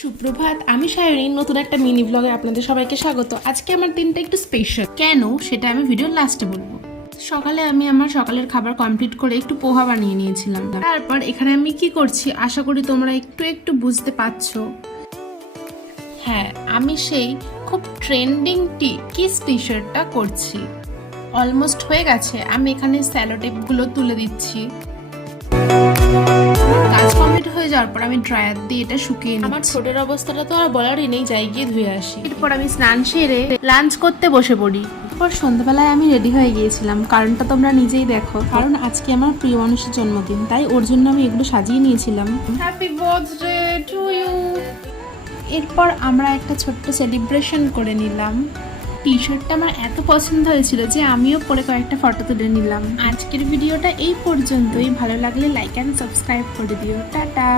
সুপ্রভাত, আমি সায়নী। নতুন একটা মিনি ব্লগে আপনাদের সবাইকে স্বাগত। আজকে আমার দিনটা একটু স্পেশাল। কেন সেটা আমি ভিডিওর লাস্টে বলবো। সকালে আমি আমার সকালের খাবার কমপ্লিট করে একটু পোহা বানিয়ে নিয়েছিলাম। তারপর এখানে আমি কি করছি আশা করি তোমরা একটু একটু বুঝতে পারছো। হ্যাঁ, আমি সেই খুব ট্রেন্ডিং কিস টি শার্টটা করছি। অলমোস্ট হয়ে গেছে। আমি এখানে স্যালো টেপগুলো তুলে দিচ্ছি। কাজ কমপ্লিট হয়ে যাওয়ার পর আমি ড্রায়ার দিয়ে এটা শুকিয়ে নিই। আমার ছোটের অবস্থাটা তো আর বলারই নেই, যাই গিয়ে ধুয়ে আসি। এরপর আমি স্নান সেরে লাঞ্চ করতে বসে পড়ি। এরপর সন্ধ্যাবেলায় আমি রেডি হয়ে গিয়েছিলাম, কারণটা তোমরা নিজেই দেখো। কারণ আজকে আমার প্রিয় মানুষের জন্মদিন, তাই ওর জন্য আমি এগুলো সাজিয়ে নিয়েছিলাম। Happy birthday to you. এরপর আমরা একটা ছোট্ট সেলিব্রেশন করে নিলাম। টি শার্টটা আমার এত পছন্দ হয়েছিল যে আমিও পরে কয়েকটা ফটো তুলে নিলাম। আজকের ভিডিওটা এই পর্যন্তই। ভালো লাগলে লাইক অ্যান্ড সাবস্ক্রাইব করে দিও। টাটা।